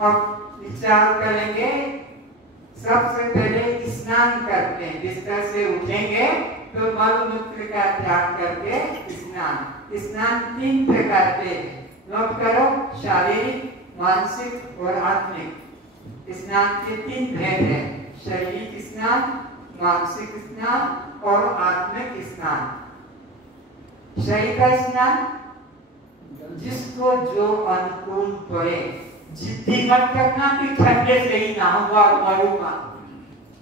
अब विचार करेंगे, सबसे पहले स्नान करते हैं। बिस्तर से उठेंगे तो मल मूत्र का त्याग करके स्नान 3 प्रकार के नोट करो, शारीरिक, मानसिक और आत्मिक। स्नान के 3 भेद है, शारीरिक स्नान, मानसिक स्नान और आत्मिक स्नान। शरीर का स्नान जिसको जो अनुकूल पड़े, जिद्दी मत करना कि ठंडे से ही नहाऊंगा मरूंगा।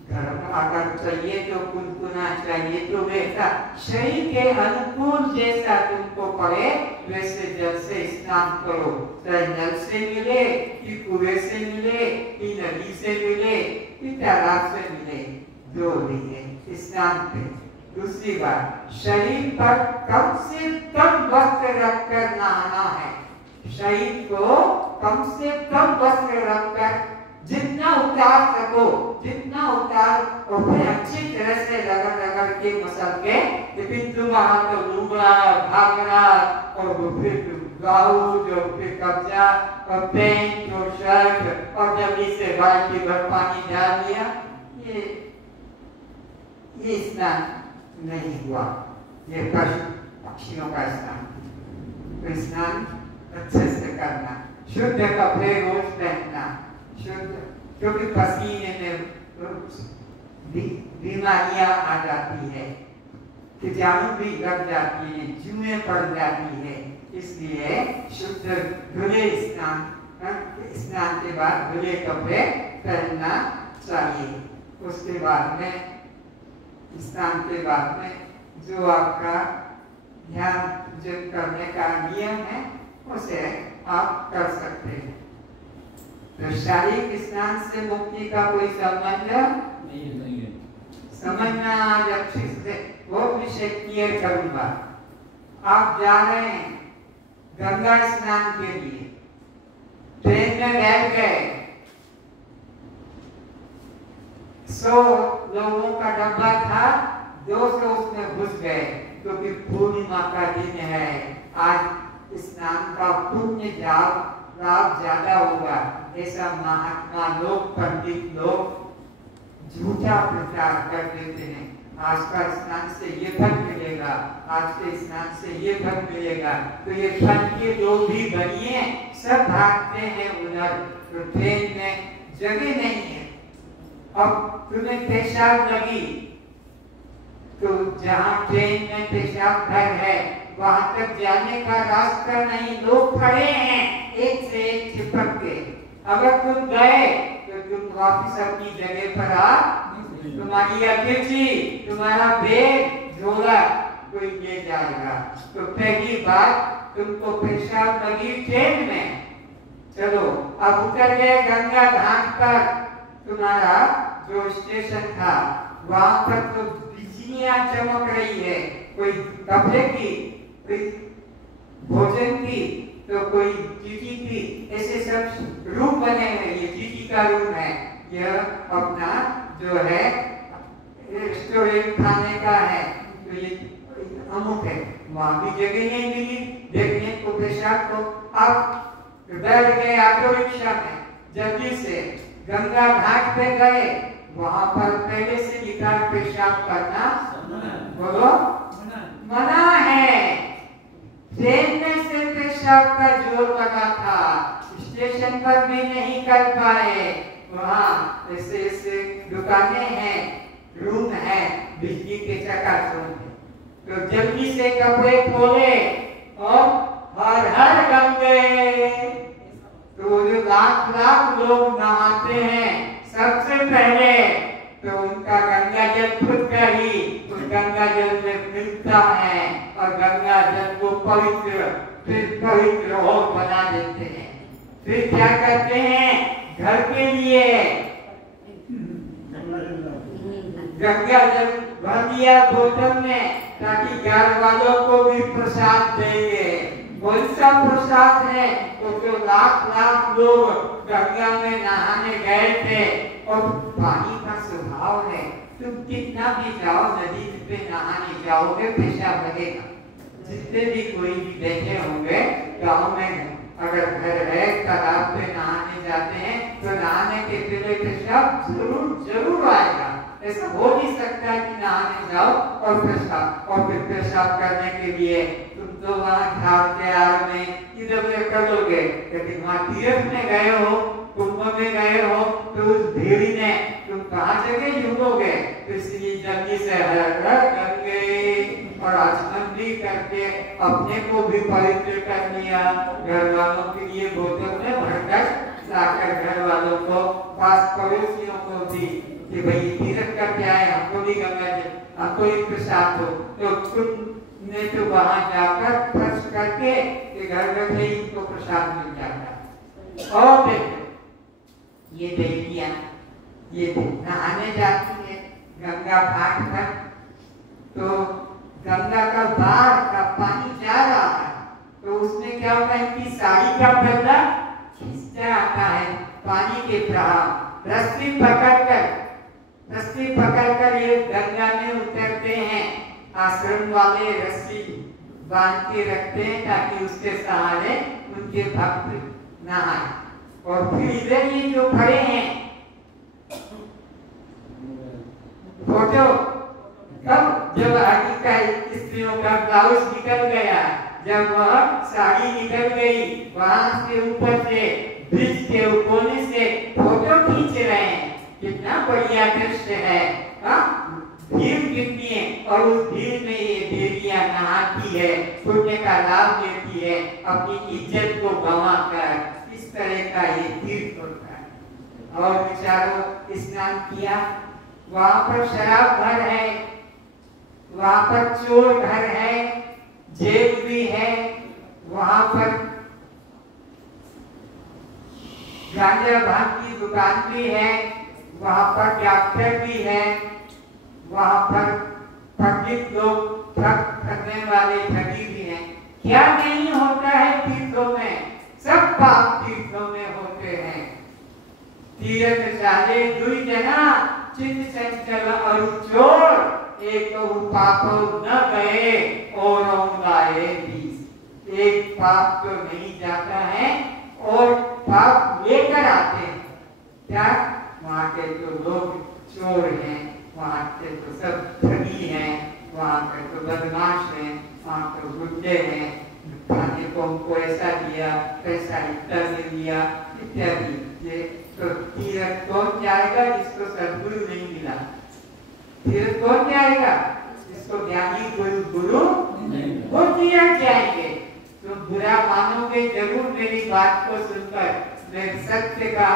गर्म अगर चाहिए तो कुनकुना चाहिए तो वैसा शरीर के अनुकूल जैसा तुमको पड़े वैसे जल से स्नान करो। चाहे नल से मिले कि कुएं से मिले कि नदी से मिले कि तालाब से मिले, जो भी है स्नान पे। दूसरी बात, शरीर पर कम से कम वस्त्र रखकर नहाना है। शरीर को कम से कम वस्त्र रखकर जितना उतार सको, जितना उतार और फिर अच्छी तरह से रगड़ के मसल के, लेकिन तुम्हारा तो लुंगड़ा, घाघरा और फिर ब्लाउज और फिर कब्जा और पैंट और शर्ट और जल्दी से बाल्टी भर पानी डाल दिया, ये स्नान नहीं हुआ। ये पशु पक्षियों का स्नान। तो स्नान अच्छे से करना, शुद्ध कपड़े रोज पहनना, शुद्ध, क्योंकि पसीने में बीमारियां आ जाती है, कीटाणु भी लग जाती है, जुएं पड़ जाती है। इसलिए शुद्ध धुले स्नान के बाद धुले कपड़े पहनना चाहिए। उसके बाद में स्नान के बाद में जो आपका ध्यान जो करने का नियम है उसे आप कर सकते हैं। तो शारीरिक स्नान से मुक्ति का कोई संबंध नहीं है। समझना आज अच्छे से वो विषय क्लियर करूंगा। आप जा रहे हैं गंगा स्नान के लिए, ट्रेन में बैठ गए, 100 लोगों का डब्बा था, 200 उसमें घुस गए, क्योंकि पूर्णिमा का दिन है। आज स्नान का पुण्य लाभ ज्यादा होगा। ऐसा महात्मा लोग, पंडित लोग झूठा प्रचार कर देते हैं। आज का स्नान से ये फल मिलेगा, आज के स्नान से ये फल मिलेगा। तो ये फल के लोग भी बनिए, सब भागते हैं उधर। तो ट्रेन में जगह नहीं है। अब तुम्हें पेशाब लगी तो जहाँ ट्रेन में पेशाब घर है वहां तक जाने का रास्ता नहीं, लोग खड़े हैं एक से एक चिपक के। अगर तुम गए तो तुम वापस अपनी जगह पर आ, तुम्हारी अतिथि, तुम्हारा बैग, झोला कोई ले जाएगा। तो पहली बात, तुमको पेशाब लगी ट्रेन में, चलो अब उतर गए गंगा घाट पर। तुम्हारा जो स्टेशन था वहां पर तो बिजलियां चमक रही है, कोई कपड़े की, कोई भोजन की, तो कोई चीटी की, ऐसे सब रूम बने हैं। ये चीटी का रूम है, यह अपना जो है रेस्टोरेंट खाने का है, तो ये अमुक है। वहां भी जगह नहीं मिली देखने को पेशाब को। अब बैठ गए ऑटो रिक्शा में, जल्दी से गंगा घाट पे गए, वहां पर पहले से निकाल पेशाब करना बोलो मना है। ट्रेन में से पेशाब का जोर लगा था, स्टेशन पर भी नहीं कर पाए। वहाँ ऐसे ऐसे दुकानें हैं, रूम है, बिजली के चकाचौंध है। तो जल्दी से कपड़े खोले और हर हर गंगे। तो जो लाख लोग नहाते हैं सबसे पहले, तो उनका गंगा जल खुद का ही उस गंगा जल में मिलता है और गंगा जल को पवित्र और बना देते हैं। फिर क्या करते हैं, घर के लिए गंगा जल भर दिया बोतल में, ताकि घर वालों को भी प्रसाद देंगे। कौन सा प्रसाद है? तो जो लाख लोग गंगा में नहाने गए थे, और पानी का स्वभाव है, तुम कितना भी जाओ नदी पे नहाने जाओगे पेशाब लगेगा। जितने भी कोई भी बैठे होंगे गाँव में, अगर घर है तालाब में नहाने जाते हैं तो नहाने के पहले पेशाब जरूर आएगा। ऐसा हो नहीं सकता कि नहाने जाओ और फिर पेशाब करने के लिए तुम तो वहाँ घाट के आर में इधर उधर कर लोगे, लेकिन वहाँ तीर्थ में गए हो, कुंभ में गए हो, तो उस भीड़ ने तुम कहाँ जगह झूलोगे। तो इसलिए जल्दी से गंगे और आचमन भी करके अपने को भी पवित्र कर लिया, घर वालों के लिए बोतल में भरकर लाकर घर वालों को, पास पड़ोसियों को भी कि भाई तीर्थ करके आए, हमको भी गंगा जी, हमको भी प्रसाद दो। तो तुमने तो वहां जाकर खर्च करके घर घर में इनको प्रसाद मिल जाता। और देखो ये बेटियां ये नहाने जाती है गंगा घाट पर, तो गंगा का बाहर का पानी जा रहा है, तो उसमें क्या होता है कि साड़ी का पल्ला खींचता आता है पानी के प्रवाह। रस्सी पकड़कर ये गंगा में उतरते हैं। आश्रम वाले रस्सी बांध के रखते हैं ताकि उसके सहारे उनके भक्त नहाए। और फिर इधर ये जो खड़े हैं फोटो, कब जब आगे का स्त्रियों का ब्लाउज निकल गया, जब वह साड़ी निकल गई, वहां से ऊपर से ब्रिज के कोने से फोटो खींच रहे हैं। कितना बढ़िया दृश्य है। भीड़ कितनी है और उस भीड़ में ये देवियां नहाती है, पुण्य का लाभ लेती है, अपनी इज्जत को गंवाकर। इस तरह का ये तीर्थ होता है। और विचारों स्नान किया, वहां पर शराब घर है, वहां पर चोर घर है, जेल भी है, वहां पर गांजा भांग की दुकान भी है, वहां पर डॉक्टर भी है, वहां पर पंडित लोग ठग करने वाले ठगी भी हैं। क्या नहीं होता है तीर्थों में, सब पाप तीर्थों में होते हैं। तीर्थ चाले दुई जना चित्त चंचल और चोर, एक तो पाप न गए और गाए भी। एक पाप तो नहीं जाता है और पाप लेकर आते हैं। क्या वहाँ के तो लोग चोर हैं, वहाँ के तो सब ठगी हैं, वहाँ के तो बदमाश हैं, वहाँ तो गुंडे हैं, खाने को हमको ऐसा दिया, पैसा इतना दे दिया इत्यादि। ये तो तीर्थ कौन जाएगा जिसको सद्गुरु नहीं मिला? तीर्थ कौन जाएगा जिसको ज्ञानी गुरु वो तीर्थ जाएंगे। तो बुरा मानोगे जरूर मेरी बात को सुनकर। मैं सत्य का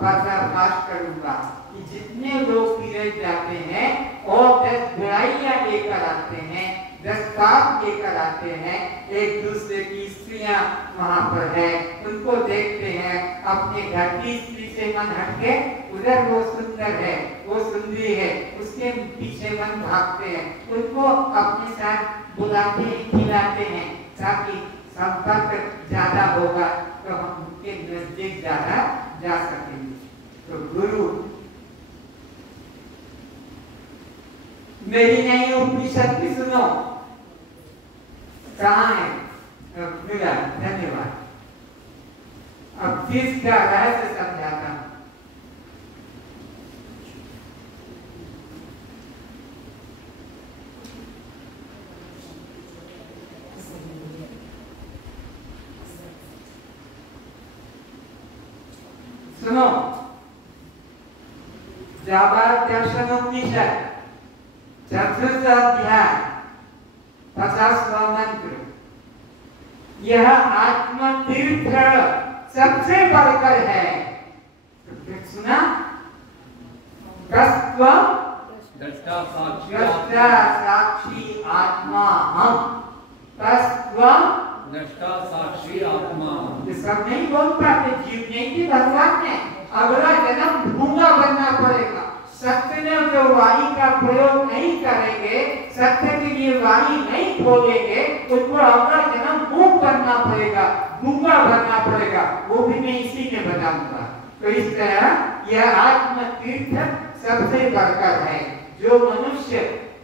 पर्दाफाश करूंगा कि जितने लोग तीर्थ जाते हैं और 10 बुराइयां लेकर आते हैं, 10 पाप लेकर आते हैं, एक दूसरे की स्त्रियां वहां पर है, उनको देखते हैं, अपने घर की स्त्री से मन हटके उधर वो सुंदर है, वो सुंदरी है, उसके पीछे मन भागते हैं, उनको अपने साथ बुलाते हैं, खिलाते हैं, ताकि संपर्क ज्यादा होगा तो हम उनके नजदीक ज्यादा जा सकेंगे। तो गुरु मेरी नई उपनिषद की सुनो, कहाँ है? मिला, धन्यवाद। अब तीर्थ का रहस्य समझाता हूं। सुनो, जाबार दर्शन उपनिषद 4th अध्याय 50वां मंत्र। यह आत्म तीर्थ सबसे बढ़कर है। सुना? दृष्टा साक्षी आत्मा हम। दृष्टा साक्षी आत्मा। ये सब नहीं बोल पाते, जीव नहीं कि भगवान ने अगला जन्म ढूंढा बनना पड़ेगा। सत्य ने जो वाणी का प्रयोग नहीं करेंगे, सत्य के लिए वाणी नहीं खोलेंगे, उनको अगला जन्म मूक बनना पड़ेगा, गूंगा बनना पड़ेगा। वो भी मैं इसी में बताऊंगा। तो इस तरह यह आत्म तीर्थ सबसे बढ़कर है। जो मनुष्य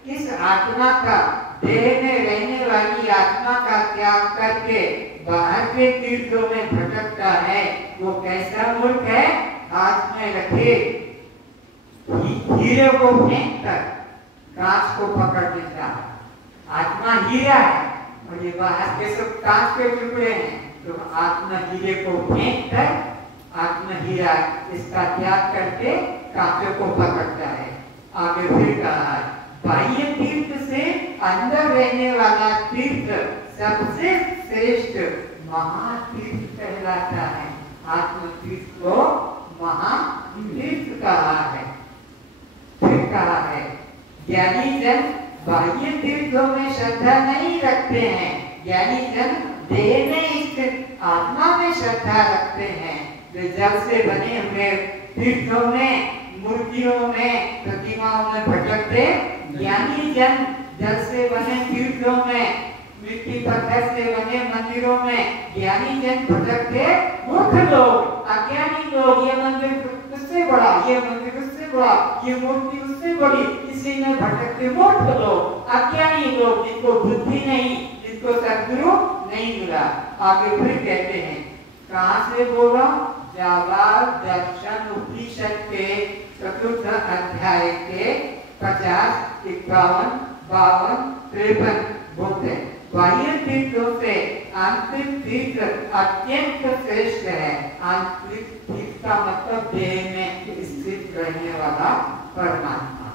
इस आत्मा का, देह में रहने वाली आत्मा का त्याग करके बाहर के तीर्थों में भटकता है वो कैसा मूर्ख है? हाथ में रखे हीरे को फेंक कर कांच को पकड़ लेता है। आत्मा हीरा है और ये बाहर के सब कांच के टुकड़े हैं, तो आत्मा हीरे को फेंक कर आत्मा हीरा इसका त्याग करके कांचों को पकड़ता है। आगे फिर कहा है बाह्य तीर्थ से अंदर रहने वाला तीर्थ सबसे श्रेष्ठ महातीर्थ कहलाता है। आत्म तीर्थ को महातीर्थ कहा है। फिर कहा है ज्ञानी जन बाह्य तीर्थों में श्रद्धा नहीं रखते हैं, ज्ञानी जन देह में स्थित आत्मा में श्रद्धा रखते हैं। वे जल से बने हुए तीर्थों में, मूर्तियों में, प्रतिमाओं में भटकते। ज्ञानी जन जल से बने तीर्थों में, मिट्टी पत्थर से बने मंदिरों में ज्ञानी जन भटकते। मूर्ख लोग, अज्ञानी लोग, ये मंदिर उससे बड़ा, ये मंदिर उससे बड़ा, ये मूर्ति उससे बड़ी, इसी में भटकते मूर्ख लोग, अज्ञानी लोग, जिनको बुद्धि नहीं, जिनको सद्गुरु नहीं मिला। आगे फिर कहते हैं कहाँ से बोला? जाबाल दर्शन उपनिषद के चतुर्थ अध्याय के 50, 51, 52, 53 बोलते हैं बाह्य तीर्थों से आंतरिक तीर्थ अत्यंत श्रेष्ठ है। आंतरिक तीर्थ का मतलब देह में स्थित रहने वाला परमात्मा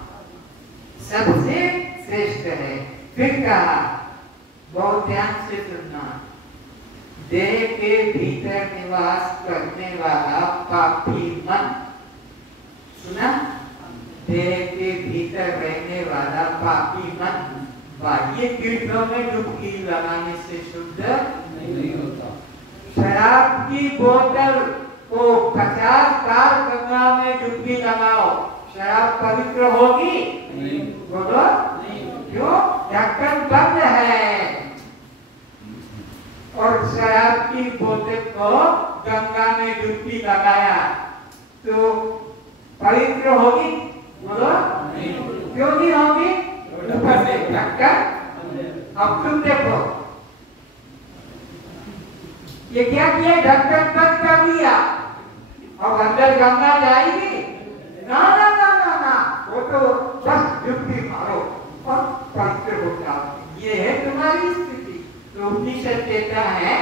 सबसे श्रेष्ठ है। फिर कहा बहुत ध्यान से सुनना, देह के भीतर निवास करने वाला पापी मन, सुना? देह के भीतर रहने वाला पापी मन बाह्य तीर्थों में डुबकी लगाने से शुद्ध नहीं होता। शराब की बोतल को 50 बार गंगा में डुबकी लगाओ, शराब पवित्र होगी? नहीं। बोलो नहीं। क्यों? ढक्कन बंद है। और शराब की बोतल को गंगा में डुबकी लगाया तो पवित्र होगी? बोलो नहीं। क्यों नहीं होगी? अब तुम देखो ये क्या किया? ढक्कन बंद कर दिया। अब अंदर गंगा जाएगी? ना ना ना ना ना, वो तो बस डुबकी मारो और पवित्र हो जाओ। ये है तुम्हारी स्थिति। तो उपनिषद कहता है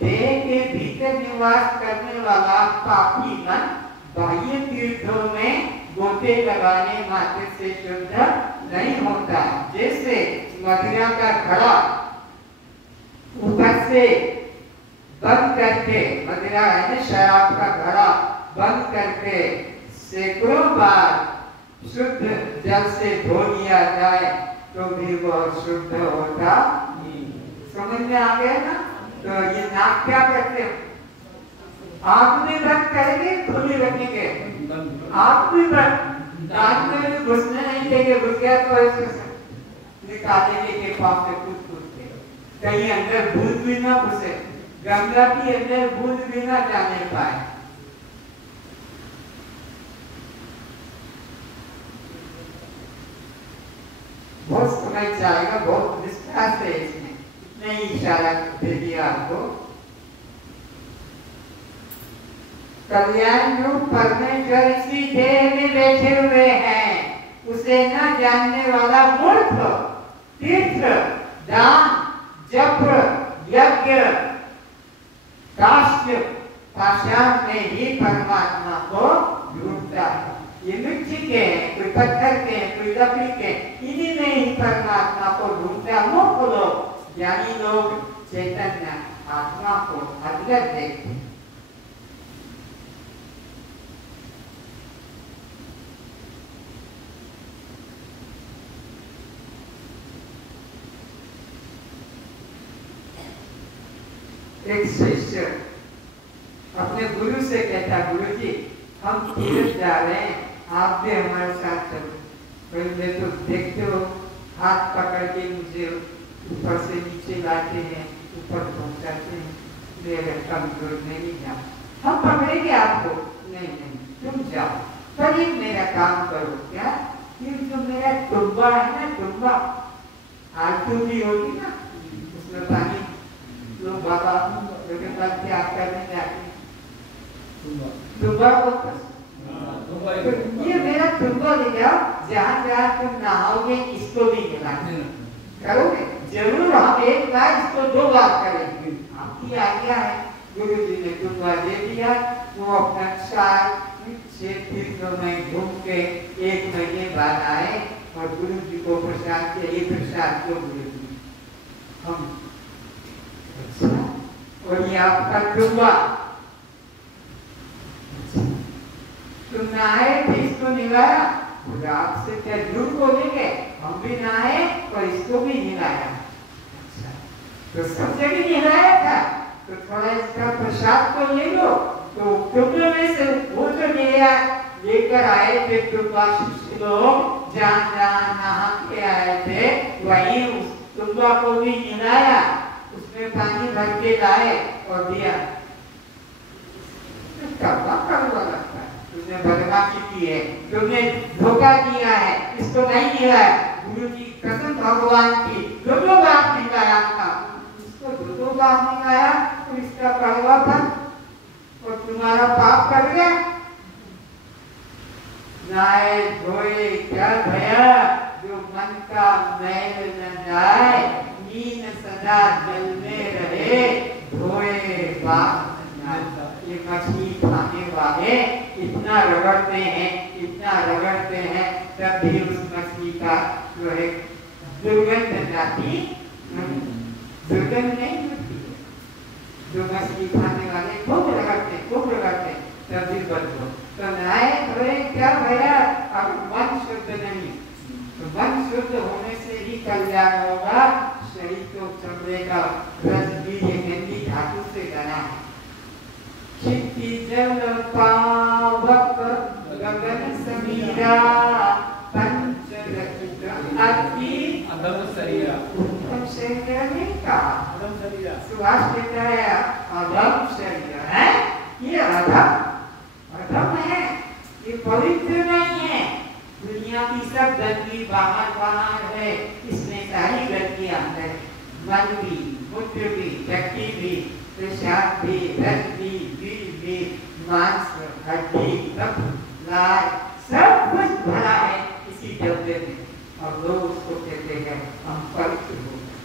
देह के भीतर निवास करने वाला पापी मन बाह्य तीर्थों में गोते लगाने मात्र से शुद्ध नहीं होता। जैसे मदिरा का घड़ा ऊपर से बंद करके, मदिरा है ना, शराब का घड़ा बंद करके सैकड़ों बार शुद्ध जल से धो लिया जाए तो भी वह शुद्ध होता नहीं। समझ में आ गया ना? तो ये नाक क्या करते हैं? आँख भी बंद करेंगे, खुली रखेंगे। आँख भी बंद, नाक में भी घुसने नहीं देंगे। घुस गया तो ऐसे निकालेंगे के पाप से कूद के, कहीं अंदर भूत भी ना घुसे, गंगा की अंदर भूत भी ना जाने पाए। बहुत समय जाएगा, बहुत विस्तार से इसमें इतना ही इशारा दे दिया आपको। कल्याण रूप परमेश्वर इसी देह में बैठे हुए हैं, उसे न जानने वाला मूर्ख तीर्थ, दान, जप, यज्ञ, काष्ठ, पाषाण में ही परमात्मा को ढूंढता है। ये मिट्टी के हैं, कोई पत्थर के हैं, कोई लकड़ी के, इन्हीं में ही परमात्मा को ढूंढता। मूर्ख लोग, ज्ञानी लोग चैतन्य आत्मा को अंदर देखते हैं। एक शिष्य अपने गुरु से कहता, गुरु जी हम तीर्थ जा रहे हैं, आप भी हमारे साथ चलो। पहले तो देखते हो हाथ पकड़ के मुझे ऊपर से नीचे लाते हैं, ऊपर पहुंचाते हैं, मेरे कमजोर नहीं जा, हम पकड़ेंगे आपको। नहीं नहीं, तुम जाओ, कभी मेरा काम करो। क्या? फिर जो मेरा टुब्बा है ना, टुब्बा आलतू भी होगी ना, उसमें पानी तो बाबा क्योंकि कल त्याग करने जाते सुबह को ये मेरा तुमको ले जाओ जहाँ जहाँ तुम नहाओगे इसको भी मिलाना करोगे जरूर। हम एक बार इसको 2 बार करेंगे, आपकी आज्ञा है। गुरु जी ने तुमको दे दिया, वो अपना 4-6 तीर्थों में घूम के 1 महीने बाद आए और गुरु जी को प्रसाद के ये प्रसाद को गुरु जी हम और ये आपका तुमवा तुम नहाए थे इसको निभाया, आपसे क्या झूठ बोलेंगे, हम भी नहाए और इसको भी निभाया। अच्छा तो सब जगह निभाया था, तो थोड़ा इसका प्रसाद को ले लो। तो तुमने में से वो जो लेकर आए थे तुमवा लोग जहाँ जहाँ नहा के आए थे वहीं उस तुमवा को भी निभाया, उसमें पानी भर के लाए और दिया। तुमने बदमाशी की है, तुमने धोखा दिया है, इसको नहीं दिया है। गुरु की कसम भगवान की 2 बार निकाया था, इसको 2 बार निकाया तो इसका कड़वा था और तुम्हारा पाप कर गया। नाए धोए क्या भया, जो मन का मैल न जाए, नीन सदा जल में रहे, धोए पाप ये मछली खाने वाले इतना रगड़ते हैं तब भी उस मछली का जो है दुर्गंध जाती दुर्गंध नहीं होती है। जो मछली खाने वाले खूब रगड़ते तब भी बदलो। तो नहाए धोए क्या भया, अब मन शुद्ध नहीं, तो मन शुद्ध होने से ही कल्याण होगा। शरीर तो चमड़े का रस भी ये गंदी धातु से बना है। क्षिति जल पावक गगन समीरा, पंच रचित अति अधम शरीरा, उत्तम शरीर नहीं कहा, अधम शरीर सुभाष कहता है अधम शरीर है। ये अधम है, ये पवित्र नहीं है। दुनिया की सब गंदगी बाहर है, इसमें सारी गंदगी अंदर है। मन भी, मूत्र भी, शक्ति भी, पेशाब भी, रक्त भी, भी मांस, हड्डी, लार सब कुछ भरा है इसी डब्बे में और लोग उसको कहते हैं हम पवित्र हो गए।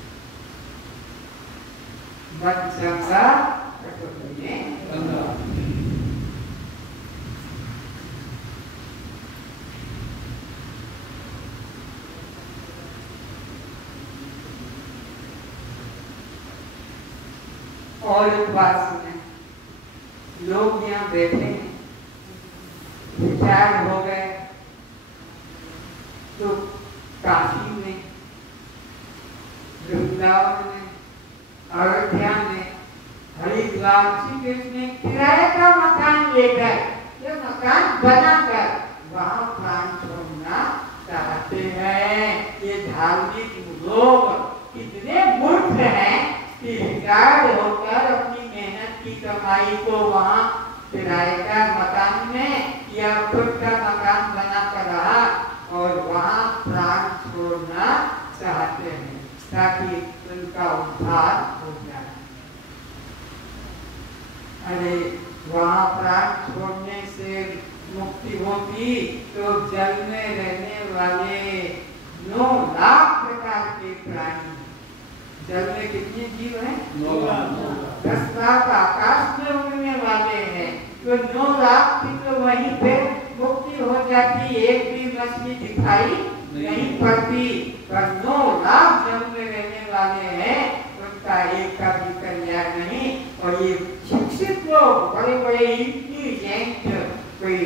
मन चंगा और एक बात सुने, लोग यहाँ बैठे हैं, विचार हो गए तो काशी में, वृंदावन में, अयोध्या में, हरिद्वार में किराए का मकान लेकर, ये मकान बनाकर वहाँ प्राण छोड़ना चाहते हैं। ये धार्मिक लोग कितने मूर्ख हैं कि रिटायर्ड होकर अपनी मेहनत की कमाई को वहाँ किराए का मकान में या खुद का मकान बना कर रहा और वहाँ प्राण छोड़ना चाहते हैं ताकि उनका उद्धार हो जाए। अरे वहाँ प्राण छोड़ने से मुक्ति होती तो जल में रहने वाले 9 लाख प्रकार के प्राणी, जल में कितने जीव हैं? 10 लाख आकाश में उड़ने वाले हैं, तो 9 लाख की तो वहीं पे मुक्ति हो जाती, एक भी मछली दिखाई नहीं पड़ती। पर 9 लाख जल में रहने वाले हैं, उनका एक का भी कल्याण नहीं। और ये शिक्षित लोग बड़े बड़े इंटेलिजेंट, कोई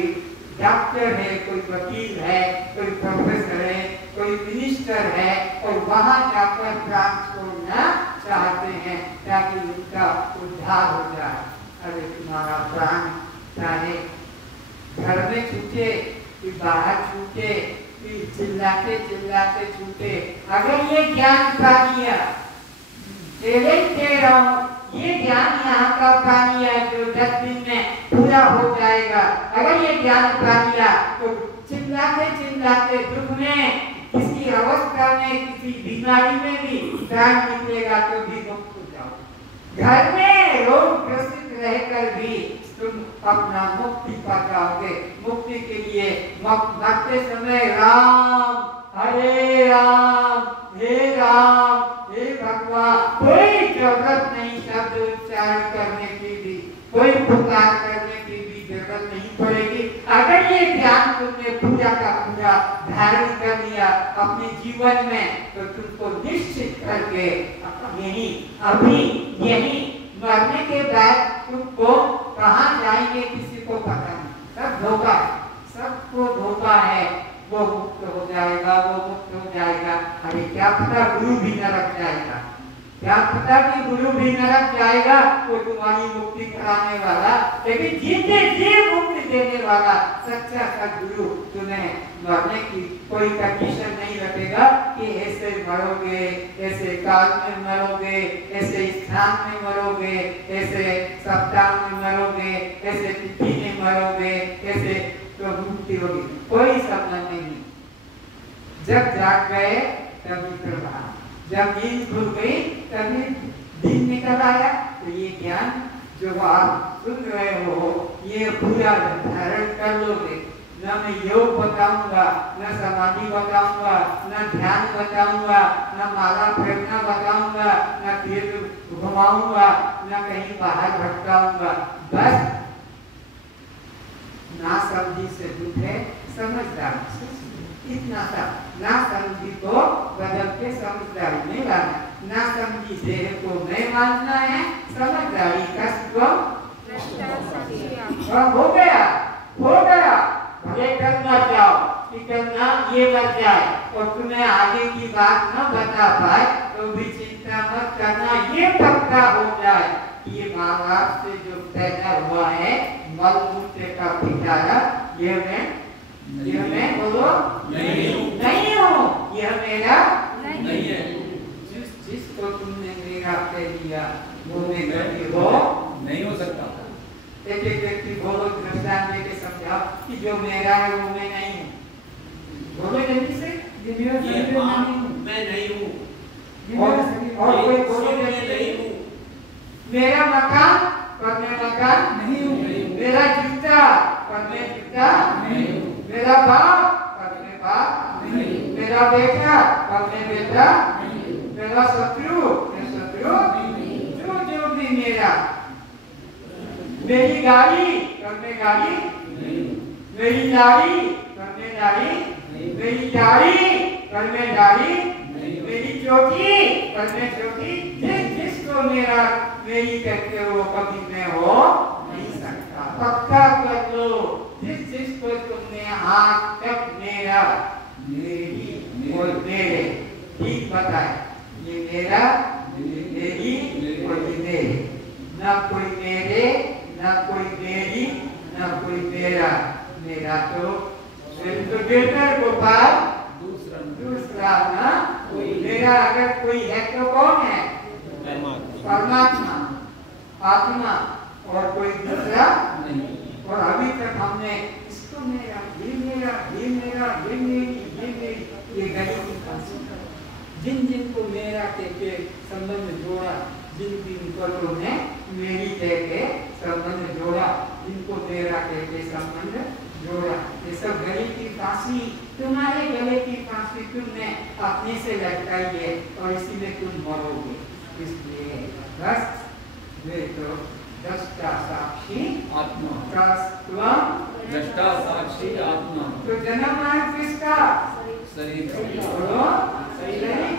डॉक्टर है, कोई वकील है, कोई प्रोफेसर है, कोई मिनिस्टर है और वहां जाकर प्राण छोड़ना चाहते हैं ताकि उनका उद्धार हो जाए। अरे तुम्हारा प्राण चाहे घर में छूटे कि बाहर छूटे कि चिल्लाते चिल्लाते छूटे, अगर ये ज्ञान पा लिया, कह रहा हूँ, ये ज्ञान यहाँ का पा लिया जो 10 दिन में पूरा हो जाएगा। अगर ये ज्ञान पा लिया तो चिल्लाते चिल्लाते दुख में, किसी अवस्था में, किसी बीमारी में भी प्राण निकलेगा तो भी मुक्त हो जाओ। घर में रोग ग्रसित रहकर भी तुम अपना मुक्ति पा जाओगे। मुक्ति के लिए मरते समय राम हरे राम हे भगवान, कोई जरूरत नहीं शब्द उच्चारण करने की भी, कोई पुकार करने की भी जरूरत नहीं पड़ेगी। अगर ये ज्ञान तुमने पूरा का पूरा धारण कर लिया अपने जीवन में, तो तुमको निश्चित करके यही अभी यही मरने के बाद तुमको कहाँ जाएंगे किसी को पता नहीं। सब धोखा है, सबको धोखा है। वो मुक्त हो जाएगा, वो मुक्त हो जाएगा। अरे क्या पता गुरु भी नरक जाएगा, क्या पता कि गुरु भी नरक जाएगा, वो तुम्हारी मुक्ति कराने वाला, लेकिन जीते जी मुक्ति देने वाला सच्चा सद्गुरु तुम्हें मरने की कोई कंडीशन नहीं रखेगा कि ऐसे मरोगे, ऐसे काल में मरोगे, ऐसे स्थान में मरोगे, ऐसे सप्ताह में मरोगे, ऐसे तिथि में मरोगे, ऐसे तो मुक्ति होगी। कोई सपना नहीं। जब जाग गए तभी प्रभात, जब नींद खुल गई तभी दिन निकल आया। तो ये ज्ञान जो आप सुन रहे हो ये पूरा धारण कर लोगे। न मैं योग बताऊंगा, न समाधि बताऊंगा, न ध्यान बताऊंगा, न माला फेरना बताऊंगा, न तीर्थ घुमाऊंगा, न कहीं बाहर भटकाऊंगा। बस ना समझी से दुख है, समझदार से इतना सा। ना समझी को बदल के समझदारी में लाना, ना समझी देह को नहीं मानना है, समझदारी का हो गया, हो गया। भले कल मर जाओ कि कल ना ये मर जाए और तुम्हें आगे की बात न बता पाए तो भी चिंता मत करना, ये पक्का हो जाए कि ये माँ बाप से जो पैदा हुआ है मल मूत्र का पिटारा, ये मैं बोलो नहीं हूँ, यह मेरा नहीं है। जिसको तुमने मेरा कह दिया वो मैं कभी हो नहीं हो सकता। एक व्यक्ति बोलो दृष्टांत देके समझाओ कि जो मेरा है वो मैं नहीं हूँ। बोलो जल्दी से, मैं नहीं हूँ। और कोई बोलो नहीं हूँ। मेरा मकान पर मैं मकान नहीं हूँ, मेरा जूता पर मैं जूता नहीं हूँ, मेरा बाप पर मैं बाप नहीं हूँ, मेरा बेटा पर मैं बेटा नहीं हूँ, मेरा शत्रु मैं शत्रु नहीं हूँ। जो भी मेरा, मेरी गाड़ी पर मैं गाड़ी नहीं हूँ, मेरी दाढ़ी पर मैं दाढ़ी, मेरी दाढ़ी पर मैं दाढ़ी, मेरी चोटी पर मैं चोटी। जिसको मेरा मेरी कहते हो कभी मैं हो नहीं सकता। पक्का कर लो, जिसको तुमने आज तक मेरा मेरी और मेरे ठीक बताया, ये मेरा ये मेरी और ये मेरे, ना कोई मेरे ना कोई मेरी ना कोई मेरा। मेरा तो बेटर गोपाल दूसरा ना कोई। मेरा अगर कोई है तो कौन है? परमात्मा, आत्मा, और कोई दूसरा नहीं। और अभी तक हमने इसको मेरा, ये मेरा, ये मेरा, ये मेरी, ये मेरी, ये गलत जिन जिनको मेरा के संबंध जोड़ा, जिन को तुमने मेरी के संबंध जोड़ा, जिनको मेरा के संबंध जोड़ा, ये सब गले की फांसी, तुम्हारे गले की फांसी तुमने अपने से लटकाई है और इसी में तुम मरोगे। इसलिए बस वे तो दृष्टा साक्षी आत्मा, दृष्टा साक्षी आत्मा। तो जन्म मरण किसका? शरीर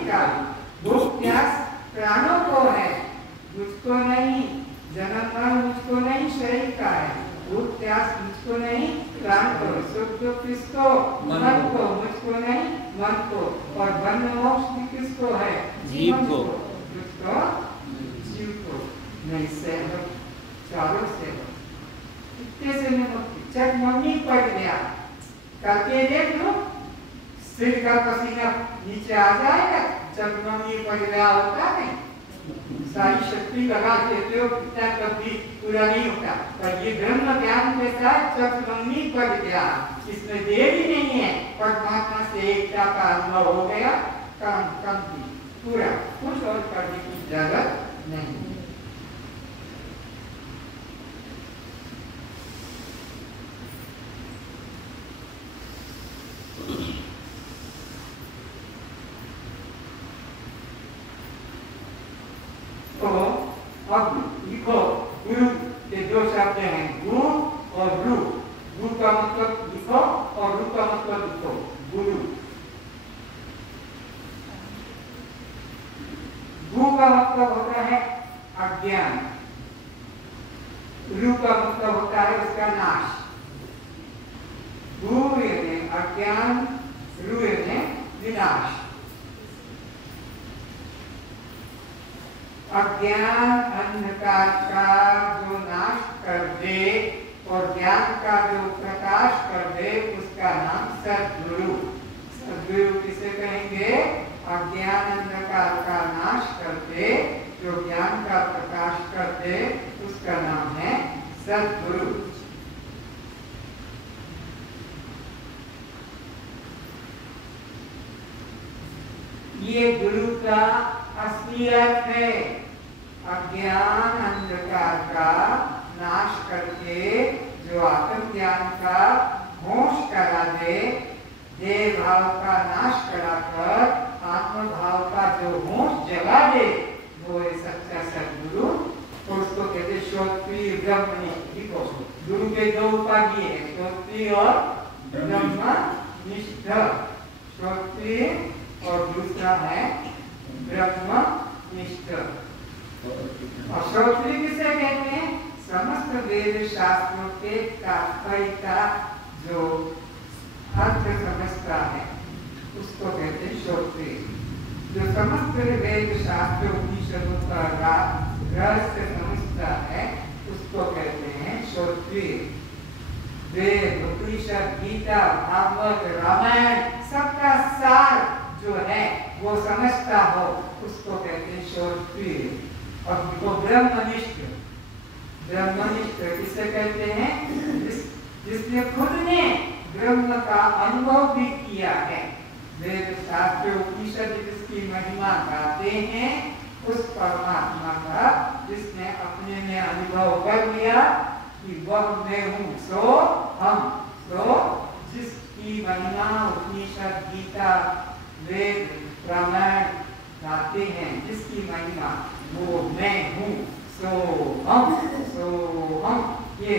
का। भूख प्यास प्राणों को है, मुझको नहीं। जन्म मरण मुझको नहीं, शरीर का है। भूख प्यास मुझको नहीं, प्राण को। सुख दुख किसको? मन को। मुझको नहीं, मन को। और बंध मोक्ष किसको है? जीव को। मुझको जीव को नहीं। सेवक चारों सेवक इतने से मैं जब मम्मी पड़ गया करके देख लो, सिर का पसीना नीचे आ जाएगा। जब मम्मी पड़ गया होता नहीं, सारी शक्ति लगा देते हो, कितना कभी पूरा नहीं होता। पर ये ब्रह्म ज्ञान के साथ जब मम्मी पड़ गया, इसमें देर ही नहीं है। परमात्मा से एकता का अनुभव हो गया, काम पूरा, कुछ और करने की जरूरत नहीं। अब लिखो गुरु के दो शब्द हैं, गु और रु। गु का मतलब लिखो और रु का मतलब लिखो, गुरु। गु का मतलब होता है अज्ञान, रु का मतलब होता है उसका नाश। गु यानी अज्ञान, रु यानी विनाश। अज्ञान अंधकार का जो नाश कर दे और ज्ञान का जो प्रकाश कर दे उसका नाम सद्गुरु। सद्गुरु किसे कहेंगे? अज्ञान अंधकार का नाश कर दे, जो ज्ञान का प्रकाश कर दे, उसका नाम है सद्गुरु। ये गुरु का असलियत है। अज्ञान अंधकार का नाश करके जो आत्म ज्ञान का होश करा दे, देह भाव का नाश कराकर आत्म भाव का जो होश जगा दे, वो है सच्चा सद्गुरु। तो उसको कहते श्रोत्रिय ब्रह्मनिष्ठ। गुरु के दो उपाधि है, श्रोत्रिय और ब्रह्मनिष्ठ। श्रोत्रिय और दूसरा है ब्रह्मनिष्ठ। और श्रोत्रिय किसे कहते हैं? समस्त वेद शास्त्रों के तात्पर्य का जो अर्थ समझता है उसको कहते हैं श्रोत्रिय। जो समस्त वेद शास्त्र उपनिषदों का रहस्य समझता है उसको कहते हैं श्रोत्रिय। वेद, उपनिषद, गीता, भागवत, रामायण सबका सार जो है वो समझता हो उसको कहते हैं श्रोत्रिय। और वो ब्रह्मनिष्ठ। ब्रह्मनिष्ठ किसे कहते हैं? जिसने खुद ने ब्रह्म का अनुभव भी किया है। वेद शास्त्र उपनिषद जिसकी महिमा गाते हैं उस परमात्मा का जिसने अपने में अनुभव कर लिया कि वह मैं हूँ, सो हम। तो जिसकी महिमा उपनिषद, गीता, वेद, रामायण गाते हैं, जिसकी महिमा वो मैं हूँ, सो हम। ये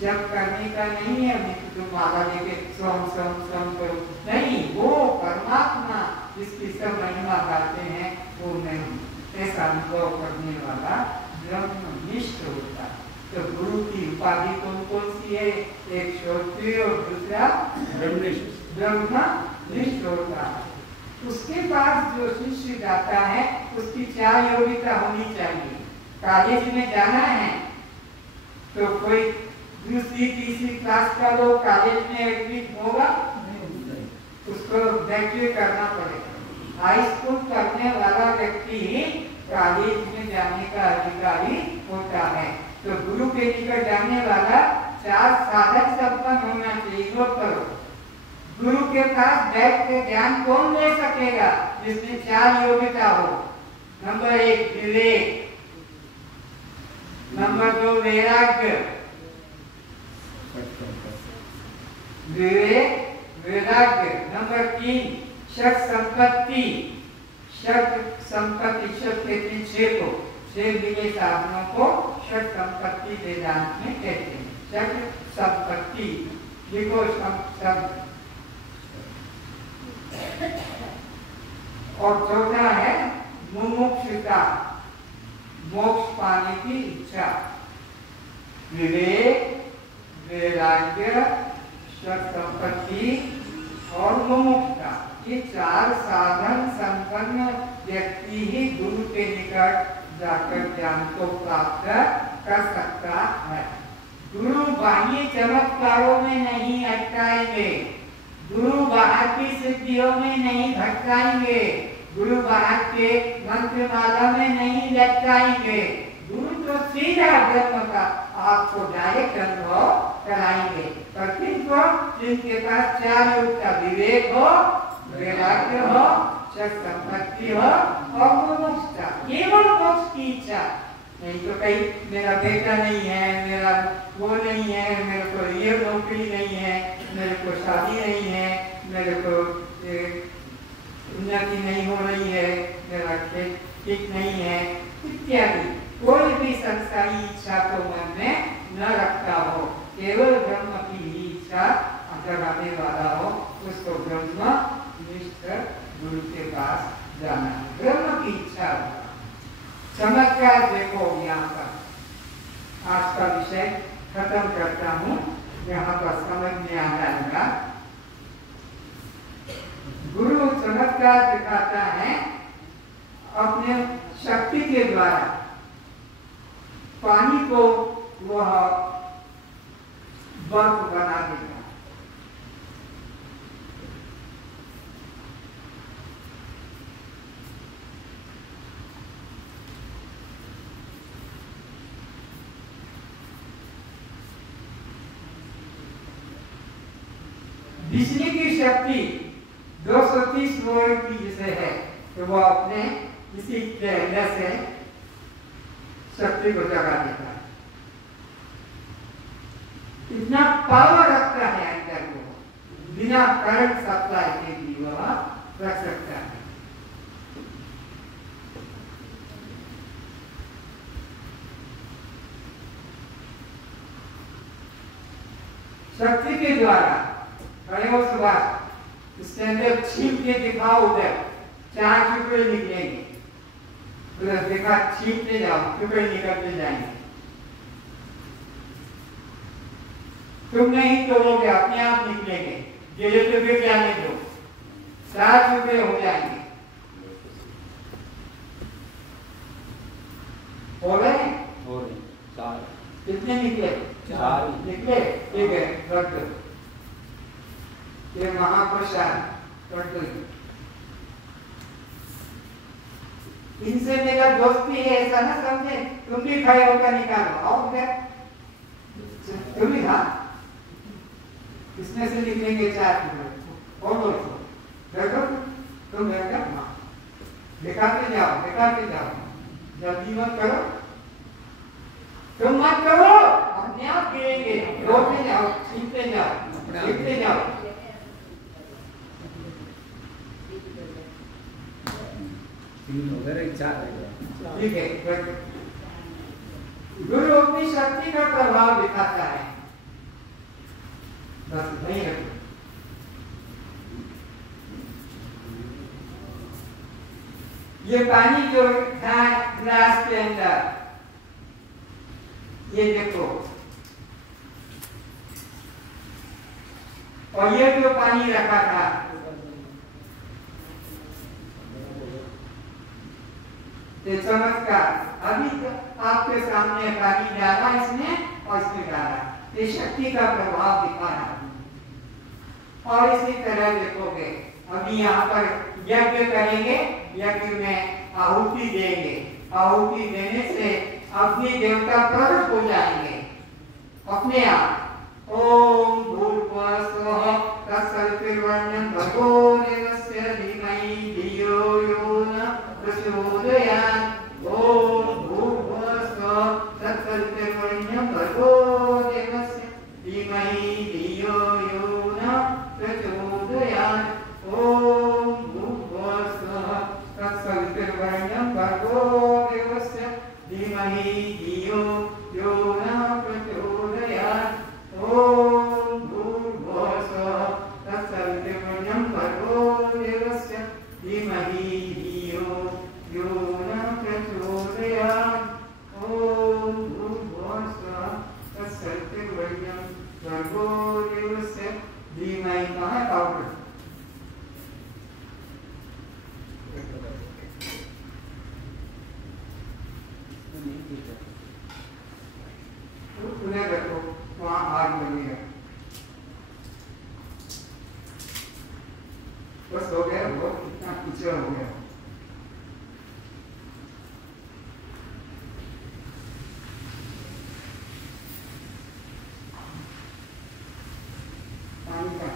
जब करने का नहीं है, तो माला लेके स्वम स्वम स्वम करो, नहीं, वो परमात्मा जिसकी सब महिमा गाते हैं वो मैं हूँ, ऐसा अनुभव करने वाला ब्रह्मनिष्ठ होता। तो गुरु की उपाधि कौन सी है? एक श्रोत्रिय और दूसरा ब्रह्मनिष्ठ होता है। उसके पास जो शिष्य जाता है उसकी क्या योग्यता होनी चाहिए? कॉलेज में जाना है तो कोई दूसरी तीसरी क्लास का लोग कॉलेज में एडमिट होगा? उसको ग्रेजुएट करना पड़ेगा। हाई स्कूल करने वाला व्यक्ति कॉलेज में जाने का अधिकारी होता है। तो गुरु के निकट जाने वाला 4 साधन संपन्न होना चाहिए। नोट करो, गुरु के पास बैठ के ज्ञान कौन ले सकेगा? जिसमें 4 योग्यता हो। नंबर 1 विवेक, नंबर 2 वैराग्य, वैराग्य, नंबर 3 षट संपत्ति। षट संपत्ति शब्द के 6 को 6 मिले साधनों को षट संपत्ति वेदांत में कहते हैं। षट संपत्ति लिखो शब्द। और चौथा है मुमुक्षुता, मोक्ष पाने की इच्छा। विवेक, वैराग्य, षट संपत्ति और मुमुक्षुता, ये 4 साधन संपन्न व्यक्ति ही गुरु के निकट जाकर ज्ञान को प्राप्त कर सकता है। गुरु बाह्य चमत्कारों में नहीं अटकाएंगे, गुरु बाहर की सिद्धियों में नहीं भटकाएंगे, गुरु बाहर के मंत्रमाला में नहीं लटकाएंगे। गुरु तो सीधा ब्रह्म का आपको डायरेक्ट अनुभव कराएंगे। पर किनको? जिनके पास 4 योग्यता, विवेक हो, वैराग्य हो, षट संपत्ति हो और मोक्षता, केवल मोक्ष की इच्छा। नहीं तो कहीं मेरा बेटा नहीं है, मेरा वो नहीं है, मेरे को ये नौकरी नहीं है, मेरे को शादी नहीं है, मेरे को उन्नति नहीं हो रही है, मेरा खेत ठीक नहीं है, इत्यादि। कोई भी संसारी इच्छा को मन में न रखता हो, केवल ब्रह्म की ही इच्छा जगाने वाला हो, उसको ब्रह्म निष्ठ गुरु के पास जाना है। ब्रह्म की इच्छा होगा। चमत्कार देखो यहाँ पर। आज का विषय खत्म करता हूँ, यहाँ पर समझ में आ जाएगा। गुरु चमत्कार दिखाता है अपने शक्ति के द्वारा। पानी को वह बर्फ बना देगा। बिजली की शक्ति 230 वोल्ट की जैसे है, तो वो अपने इसी केंद्र से शक्ति को जगा देता है। इतना पावर रखता है अंदर को, बिना करंट सप्लाई के भी वह रख सकता है। शक्ति के द्वारा इसके अंदर छीप के दिखाओ, उधर 4 टुकड़े निकलेंगे। उधर देखा, छीपते जाओ, टुकड़े निकलते जाएंगे। तुम नहीं तोड़ोगे, अपने आप निकलेंगे। ये टुकड़े जाने दो, 4 टुकड़े हो जाएंगे। हो रहे 4 कितने निकले? 4 निकले। ठीक है, रख दो। ये महाप्रसाद कर दो। इनसे मेरा दोस्ती है ऐसा ना समझे। तुम भी खड़े होकर निकालो। आओ क्या तुम भी? हाँ, इसमें से निकलेंगे 4 टुकड़े और देखो तुम देखो, दिखाते जाओ, जल्दी मत करो। तुम मत करो, अपने आप गिरेंगे। रोकते जाओ, छीनते जाओ, लिखते जाओ। ठीक है। गुरु अपनी शक्ति का प्रभाव दिखाता है, बस नहीं रखो। ये पानी जो था ग्लास के अंदर, ये देखो, और ये जो पानी रखा था, ये चमत्कार। अभी तो आपके सामने पानी डाला इसने और इसने डाला, ये शक्ति का प्रभाव दिखा रहा। और इसी तरह देखोगे, अभी यहाँ पर यज्ञ करेंगे, यज्ञ में आहुति देंगे। आहुति देने से अपने देवता प्रकट हो जाएंगे अपने आप। ओम भूर्भुवः स्वः तत्सवितुर्वरेण्यं भर्गो देवस्य धीमहि धियो यो न प्रचोदयात्। ओम भूर्भुवः स्वः तत्सवितुर्वरेण्यं भर्गो देवस्य धीमहि धियो यो न प्रचोदयात्। ओम भूर्भुवः स्वः तत्सवितुर्वरेण्यं भर्गो देवस्य धीमहि धियो यो न प्रचोदयात्। ओम भूर्भुवः स्वः तत्सवितुर्वरेण्यं भर्गो देवस्य धीमहि धियो यो न प्रचोदयात्। ओम भूर्भुवः स्वः तत्सवितुर्वरेण्यं भर्गो देवस्य धीमहि। कहाँ पावर? उन्हें रखो, वहाँ आग बनेगा। बस हो गया, वो कितना कीचड़ हो गया। पानी का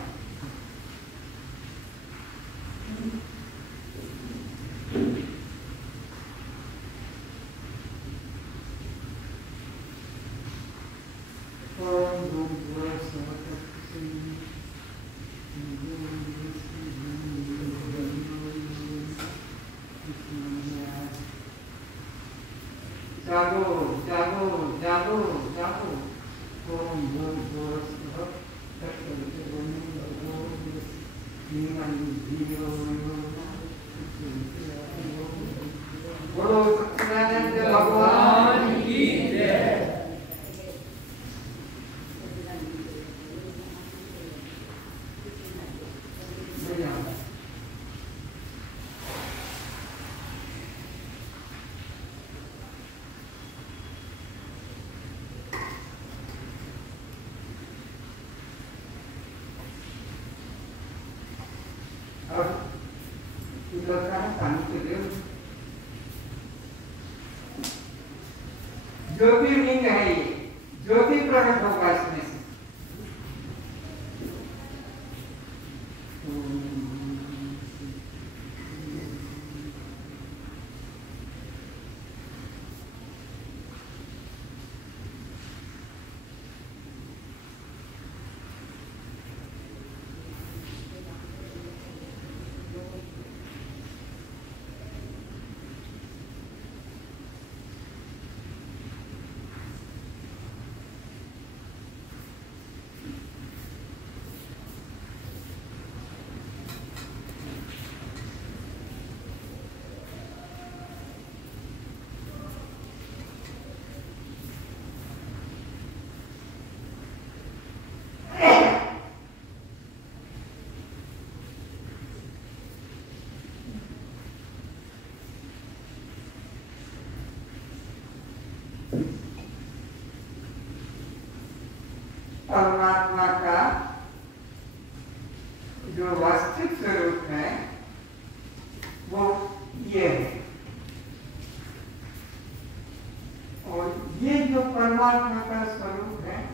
जागो जागो जागो जागो। ओम भूर्भुवः स्वः तत्सवितुर्वरेण्यं धीमहि बोलो सच्चिदानंद भगवान की जय। ज्योतिर्लिंग है ये, ज्योति प्रकट होगा इसमें से। परमात्मा का जो वास्तविक स्वरूप है वो ये है, और ये जो परमात्मा का स्वरूप है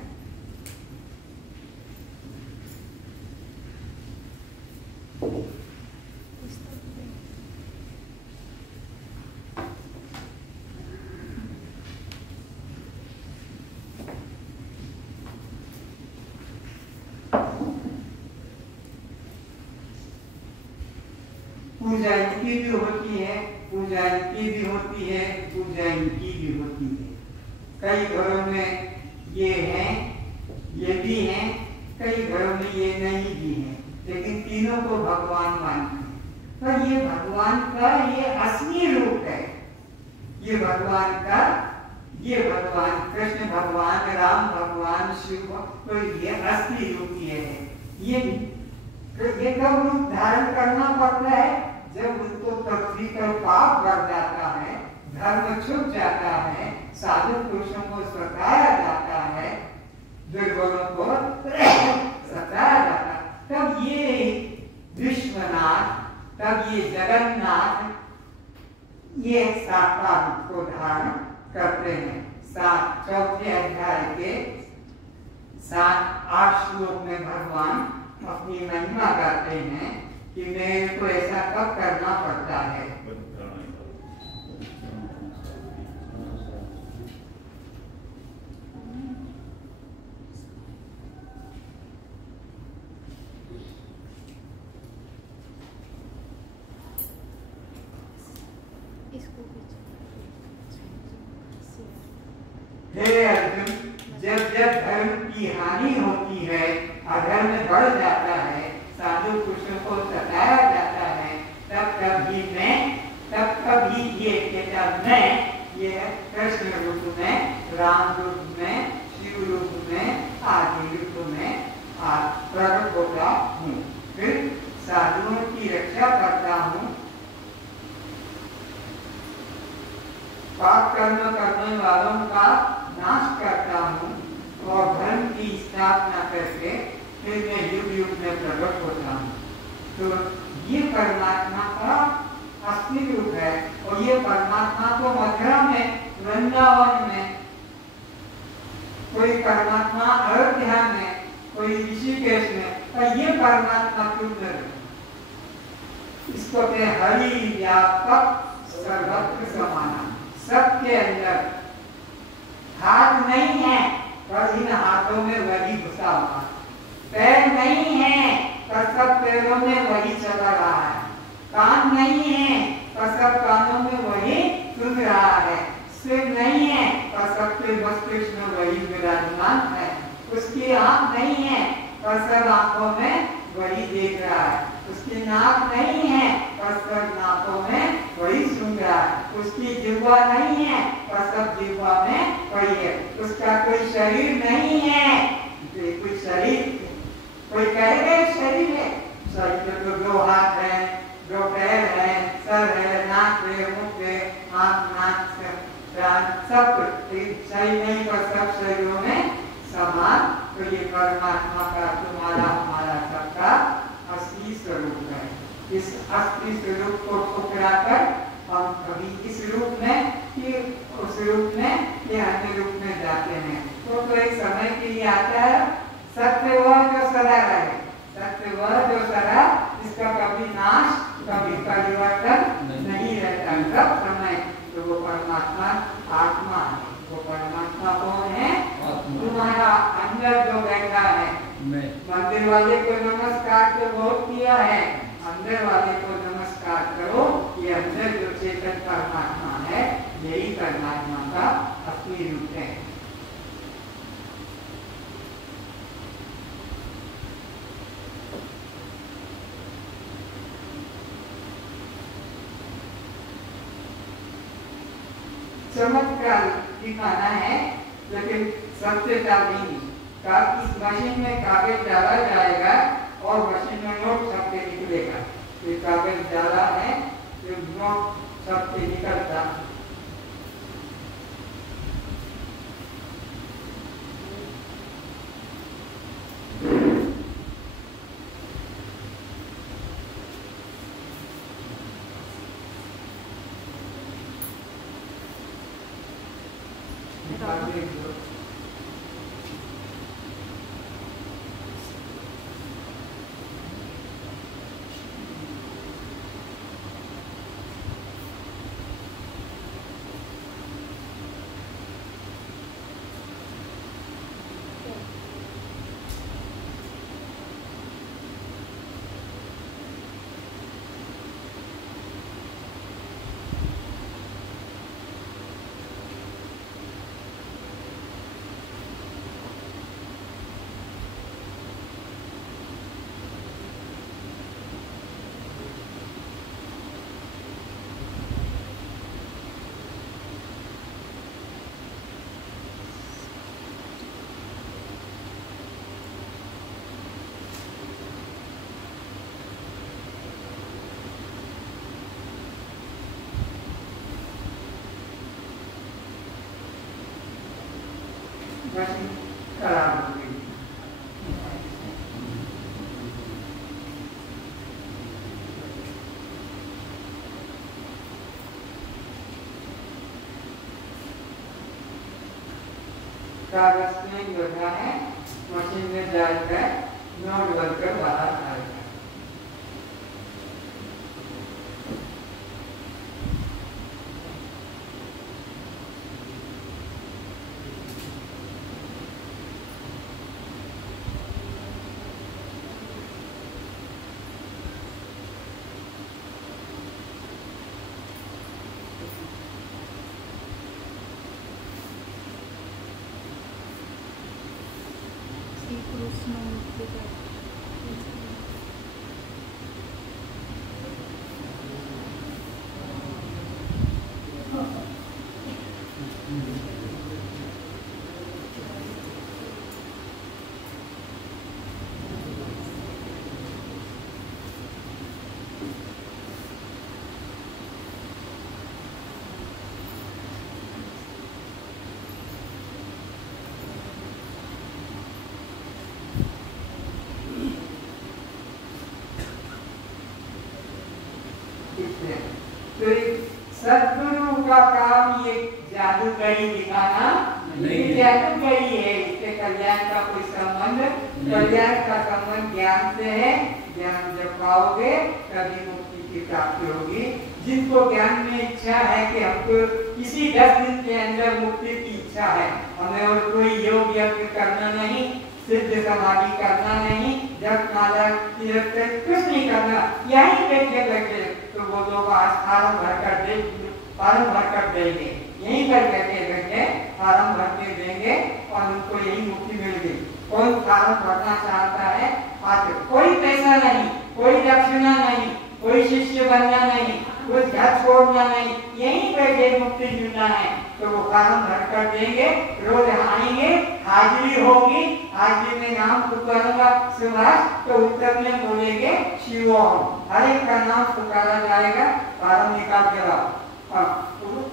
पूजा इनकी भी होती है, पूजा इनकी भी होती है, पूजा इनकी भी होती है। कई घरों में ये हैं, ये भी हैं, कई घरों में ये नहीं भी हैं, लेकिन तीनों को भगवान मानते हैं। पर ये भगवान का ये असली रूप है। ये भगवान का, ये भगवान कृष्ण भगवान, राम भगवान, शिव, तो ये असली रूप ये है। ये कब रूप धारण करना पड़ता है? जब उनको पृथ्वी पर पाप बढ़ जाता है, धर्म छुप जाता है, साधु पुरुषों को सताया जाता है, दुर्बलों को सताया जाता है, तब ये विश्वनाथ, तब ये जगन्नाथ ये साकार रूप को धारण करते हैं। 4 अध्याय के 7-8 श्लोक में भगवान अपनी महिमा करते हैं कि मेरे को ऐसा कब करना पड़ता है। हे अर्जुन, जब जब धर्म की हानि होती है, अधर्म बढ़ जाता है, साधु पुरुषों को सताया जाता है, तब कभी ये कृष्ण रूप में, राम रूप में, शिव रूप में, आदि रूप में प्रकट होता हूँ। फिर साधुओं की रक्षा करता हूँ, पाप कर्म करने वालों का नाश करता हूँ, और धर्म की स्थापना करके फिर मैं युग युग में प्रकट होता हूँ। तो ये परमात्मा का असली रूप है, और ये परमात्मा को मथुरा में, वृंदावन में, कोई परमात्मा अयोध्या में, कोई ऋषिकेश में, और ये परमात्मा क्यों? इसको कहते हरि व्यापक सर्वत्र समाना। सबके अंदर हाथ नहीं है पर इन हाथों में वही घुसा हुआ, पैर नहीं है पर सब पैरों में वही चला रहा है, कान नहीं है पर सब कानों में वही सुन रहा है, सिर नहीं उसकी आंख नहीं है और सब आंखों में वही देख रहा है। उसकी नाक नहीं है और सब नाकों में वही सुन रहा है। उसकी जिह्वा नहीं है और सब जिह्वा में वही है। उसका कोई शरीर नहीं है, कोई शरीर, कोई कहेगा शरीर है, शरीर तो दो हाथ है, दो पैर है, सर है, नाक है, मुख है, आंख, नाक, सब कुछ सही नहीं तो सब शरीरों में समान। तो ये परमात्मा का तुम्हारा हमारा सबका असली स्वरूप है। इस असली स्वरूप को ठुकराकर हम कभी इस रूप में फिर उस रूप में या अन्य रूप में जाते हैं। तो एक समय के लिए आता है सत्य वह जो सदा रहे, सत्य वह जो सदा, इसका कभी नाश कभी परिवर्तन नहीं रहता सब समय। तो वो परमात्मा आत्मा है। वो परमात्मा कौन है? तुम्हारा अंदर जो बैठा है। मंदिर वाले को नमस्कार तो बहुत किया है, अंदर वाले को नमस्कार करो। ये अंदर जो चेतन परमात्मा है, यही परमात्मा का असली रूप है। चमत्कार दिखाना है लेकिन सत्यता नहीं। इस मशीन में कागज डाला जाएगा और मशीन में नोट सबके निकलेगा। ये कागज डाला है जो नोट सबके निकलता। खराब हो गई। कागज में बैठा है, मशीन में डालकर नोट बनकर बाहर आएगा। तो सद्गुरु का काम ये जादूगरी दिखाना नहीं, जादूगरी है। इससे कल्याण का कोई संबंध, कल्याण का संबंध ज्ञान से है। ज्ञान जब पाओगे तभी मुक्ति की प्राप्ति होगी। जिनको ज्ञान में इच्छा है कि हमको किसी 10 दिन के अंदर मुक्ति की इच्छा है, हमें और कोई योग यज्ञ करना नहीं, सिद्ध समाधि करना नहीं, जब माला तीर्थ कुछ नहीं करना, यही बैठे बैठे, तो वो लोग फार्म भर कर देंगे, यहीं पर बैठे बैठे फार्म भर के देंगे और उनको यही मुक्ति मिल गई। कोई फार्म भरना चाहता है आके, कोई पैसा नहीं, कोई दक्षिणा नहीं, कोई शिष्य बनना नहीं, कुछ घर छोड़ना नहीं, यहीं बैठे मुक्ति मिलना है तो वो फार्म भर कर देंगे, रोज आएंगे, हाजिरी होगी, हाजिरी में नाम पुकारूंगा सुभाष तो उत्तर में बोलेंगे शिवोम, हर एक का नाम पुकारा जाएगा, फार्म निकाल के लाओ,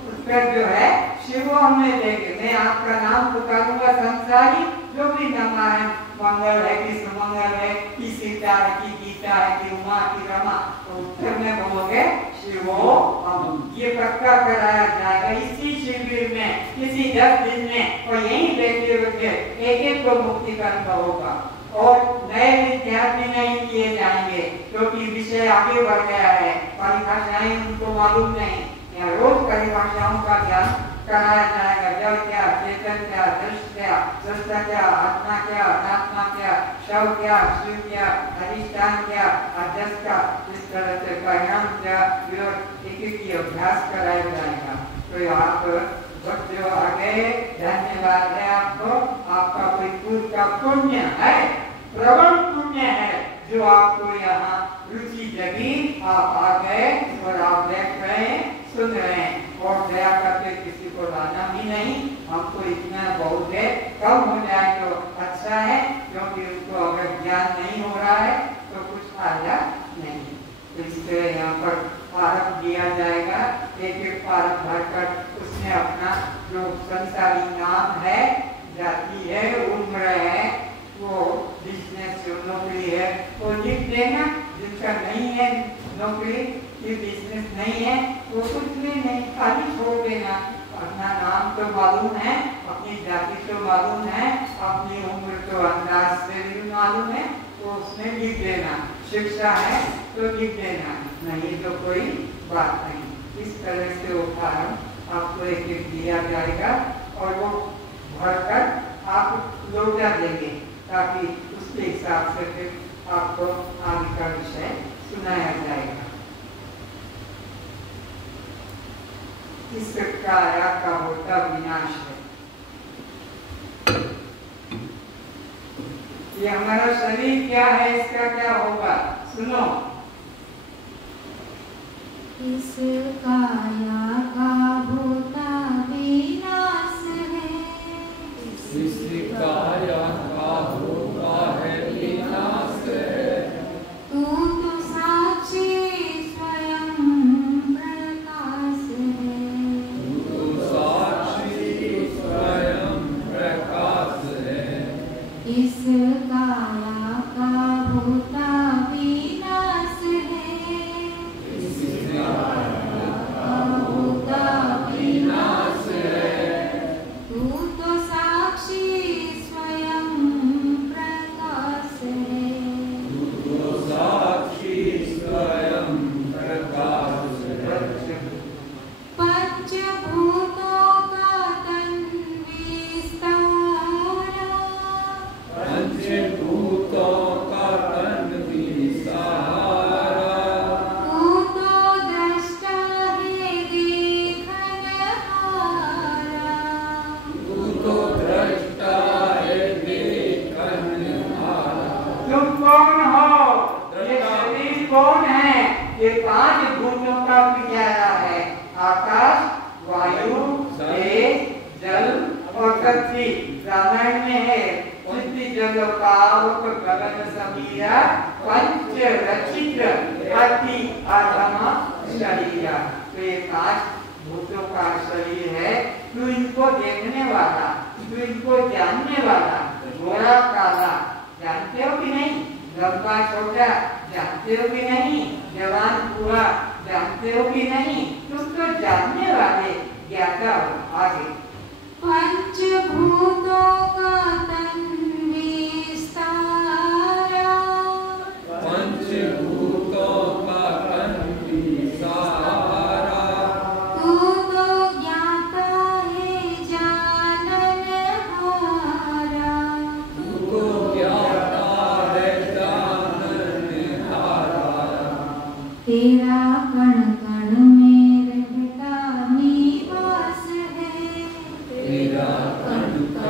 उत्तर जो है शिवोम में देंगे, मैं आपका नाम पुकारूंगा संसारी जो भी नाम है, मंगल है कि सुमंगल है कि सीता है कि गीता है कि उमा की रमा, तो उत्तर में बोलोगे शिवो हम, ये पक्का कराया जाएगा इसी शिविर में, इसी 10 दिन में, और यहीं बैठे हुए एक एक को मुक्ति का अनुभव होगा, और नए विद्यार्थी नहीं किए जाएंगे क्योंकि विषय आगे बढ़ गया है, परिभाषाएं उनको मालूम नहीं, यहाँ रोज परिभाषाओं का ज्ञान कराया जाएगा, जल क्या, चेतन क्या, दृश्य क्या, दृष्टा क्या, आत्मा क्या, अनात्मा क्या, शव क्या, शिव क्या, अधिष्ठान क्या, अध्यक्ष क्या, इस तरह से परिणाम क्या, एक की अभ्यास कराया जाएगा। तो आप वक्त जो आ गए, धन्यवाद है आपको, आपका कोई पूर्व का पुण्य है, प्रबल पुण्य है जो आपको यहाँ रुचि जगी, आप आ गए और आप देख रहे हैं, सुन रहे हैं, और दया करके किसी को लाना भी नहीं, हमको इतना बहुत है, कम हो जाए तो अच्छा है, क्योंकि उसको अगर ज्ञान नहीं हो रहा है तो कुछ फायदा नहीं, तो इसलिए यहाँ पर पारक दिया जाएगा, एक एक पारक भरकर उसमें अपना जो संसारी नाम है, जाति है, उम्र है, वो बिजनेस जो नौकरी है वो लिख देना, जिनका नहीं है नौकरी, ये बिजनेस नहीं है, वो कुछ भी नहीं, खाली छोड़ देना, अपना नाम तो मालूम है, अपनी जाति तो मालूम है, अपनी उम्र तो अंदाज से भी मालूम है, तो उसमें लिख देना, शिक्षा है तो लिख देना, नहीं तो कोई बात नहीं। इस तरह से वो फार्म आपको एक एक दिया जाएगा और वो भरकर आप लौटा देंगे, ताकि उसके हिसाब से फिर आपको आगे का विषय सुनाया जाएगा। इस काया का होता विनाश है। ये हमारा शरीर क्या है, इसका क्या होगा, सुनो। इस काया का होता विनाश है, इस काया का होता है विनाश है, तू तो साक्षी स्वयं प्रकाश है, तू साक्षी स्वयं प्रकाश है, इस काया का होता विनाश है, इस काया का होता विनाश है, तू तो साक्षी स्वयं प्रकाश है, तू साक्षी स्वयं प्रकाश है, पंचभूतों का तन विस्तारा, पंचभूतों का तन विसारा, तू तो दृष्टा है देखनहारा, तू तो दृष्टा है देखनहारा। तुम कौन हो, ये शरीर कौन है, ये 5 भूतों का प्यारा है, आकाश, वायु, तेज, जल और पृथ्वी। रामायण में है, पृथ्वी जल पावक गगन समीरा, पंच रचित अति आत्मा शरीरा। तो ये 5 भूतों का शरीर है, तू इनको देखने वाला, तू इनको जानने वाला, गोरा काला जानते हो कि नहीं, लंबा छोटा जानते हो कि नहीं, जवान बूढ़ा जानते हो कि नहीं, तुम तो जानने वाले ज्ञाता हो। आगे पंचभूतों का तन विस्तारा, पंचभूतों का तन विसारा, तू तो ज्ञाता है जाननहारा, तू तो ज्ञाता है जाननहारा, तेरा कण कण में रहता निवास है, तेरा कण कण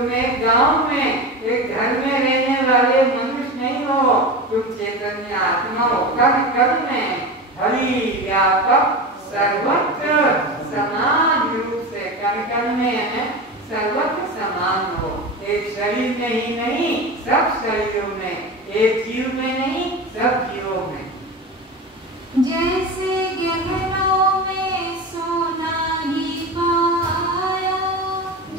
तुम एक गांव में एक घर में रहने वाले मनुष्य नहीं हो, तुम चैतन्य आत्मा हो। कण कण में हरि व्यापक सर्वत्र समान रूप से, कण कण में सर्वत्र समान हो। एक शरीर में ही नहीं, सब शरीरों में, एक जीव में नहीं, सब जीवों में। जैसे गहनों में सोना ही पाया,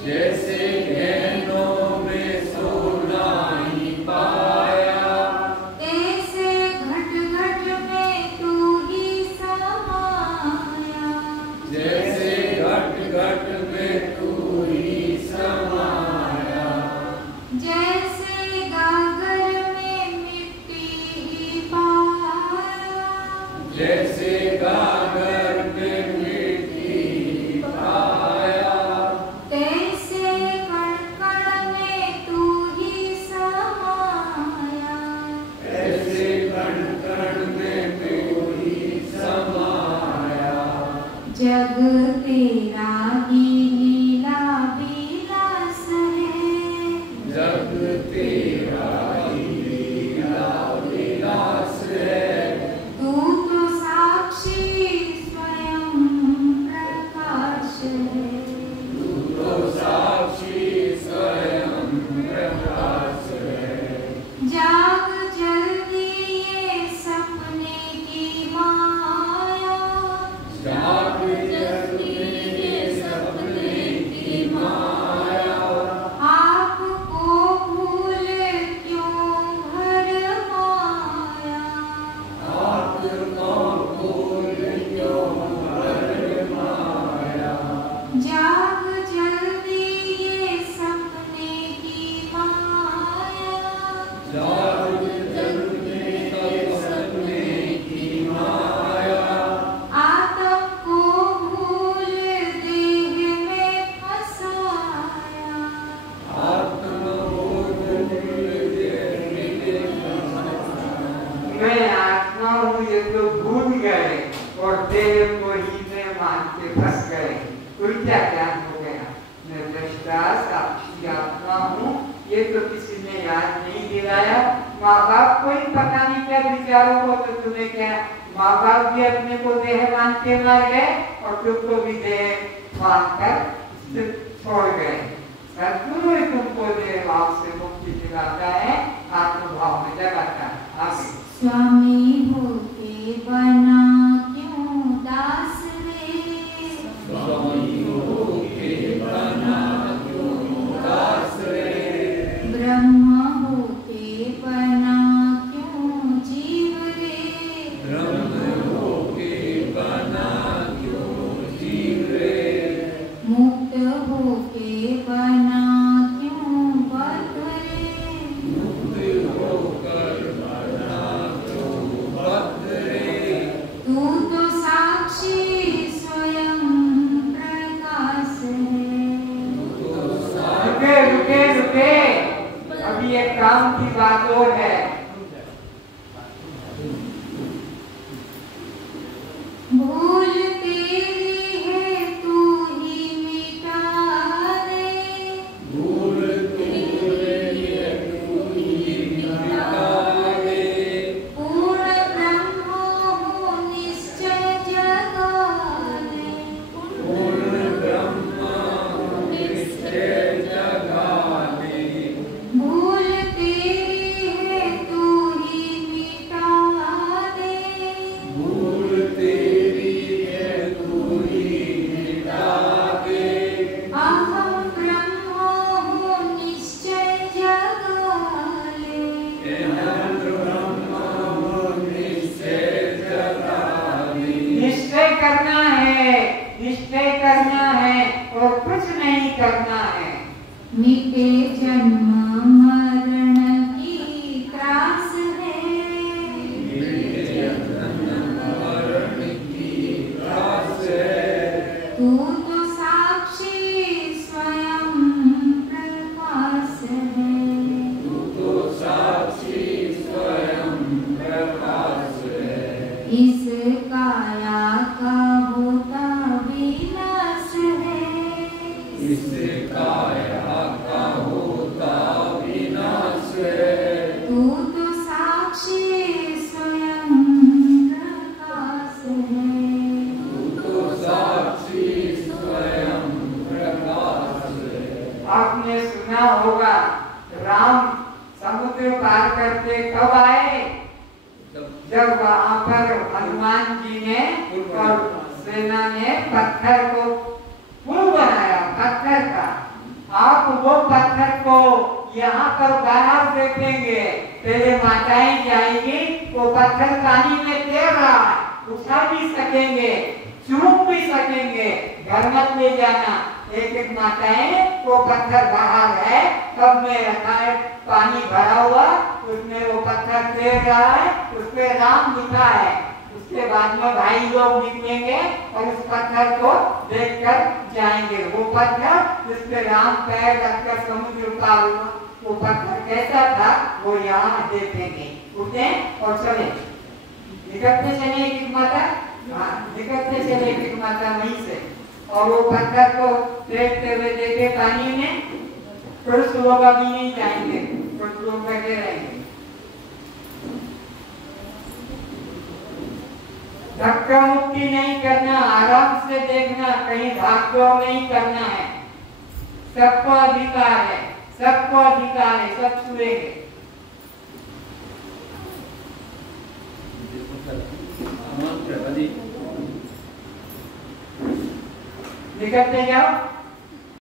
जैसे गहनों में सोना ही पाया, ऐसे घट घट में तू ही समाया। जैसे घट घट में तू ही समाया, जैसे गागर में मिट्टी ही पाया, जैसे गागर में मिट्टी पाया, तैसे कण कण में तू ही समाया। ऐसे कण कण में तू ही समाया। जग तेरा ही लीला विलास है, जग तेरा ही लीला विलास है, तू तो साक्षी स्वयं प्रकाश है। तू तो साक्षी स्वयं प्रकाश है। जाग जल्दी ये सपने की माया, जाग जल्दी ये सपने की माया, आपको भूल क्यों भरमाया। आपको भूल क्यों भरमाया। जाग जल्दी ये सपने की माया, जाग जल्दी ये सपने की माया, आत्म को भूल देह में फंसाया। मैं आत्मा हूँ ये तो भूल गए और देह को ही में मान के फंस गए। उल्टा ज्ञान हो गया। मैं दृष्टा साक्षी आत्मा हूँ ये तो किसी ने याद नहीं दिलाया। माँ बाप को ही पता नहीं क्या विचारों को, तो तुम्हें क्या, माँ बाप भी अपने को देह मान के मर गए और तुमको भी देह मानकर छोड़ गए। सद्गुरु ही तुमको देह भाव से मुक्ति दिलाता है, आत्मभाव में जगाता है। आगे स्वामी होके बना क्यों दास रे, स्वामी होके बना क्यों दास रे, ब्रह्म होके बना क्यों जीव रे, ब्रह्म होके बना क्यों जीव रे, मुक्त होके बना क्यों बद्ध रे, मुक्त होकर बना क्यों बद्ध रे, तू तो साक्षी स्वयं प्रकाश है। तो रुके रुके रुके, अभी एक काम की बात और है। भूल तेरी है तू ही मिटा दे, भूल तेरी तू ही मिटा दे, पूर्ण ब्रह्म हो निश्चय जगा दे। पूर्ण ब्रह्म निश्चय जगा दे, भूल तेरी है तू ही मिटा दे, भूल तेरी है तू ही मिटा दे, अहम ब्रह्म हो निश्चय जगा ले। अहम ब्रह्म निश्चय जगा दे। निश्चय करना है, निश्चय करना है और कुछ नहीं करना है। मिटे जन्म मरण की त्रास है, मरण की त्रास है, तू तो साक्षी स्वयं प्रकाश है। तू तो साक्षी स्वयं प्रकाश है। इस काया का होता विनाश है, इस काया का राम समुद्र पार करके कब आए? जब वहां पर हनुमान जी ने और सेना ने पत्थर को पुल बनाया, पत्थर का। आप वो पत्थर को यहाँ पर बाहर देखेंगे, पहले माताएं जाएंगी, वो पत्थर पानी में तैर रहा है, उठा भी सकेंगे, चूम भी सकेंगे, घर मत ले जाना। एक एक माताएं वो पत्थर बाहर है, तब में रखा है, पानी भरा हुआ, उसमें वो पत्थर तैर रहा है, उस पे राम लिखा है। उसके बाद में भाई लोग निकलेंगे और उस पत्थर को देखकर जाएंगे। वो पत्थर जिस पे राम पैर रखकर समुद्र पार हुआ, वो पत्थर कैसा था वो यहाँ देखेंगे। उठे और चले, निकलते चले एक माता, निकलते चले एक माता वहीं से, और वो पत्थर को देखते हुए देखे पानी में, कुछ लोग अभी नहीं जाएंगे, कुछ लोग बैठे रहेंगे। धक्का मुक्की नहीं करना, आराम से देखना, कहीं भाग दौड़ नहीं करना है। सबको अधिकार है, सबको अधिकार है, सब छुएंगे। निकलते जाओ।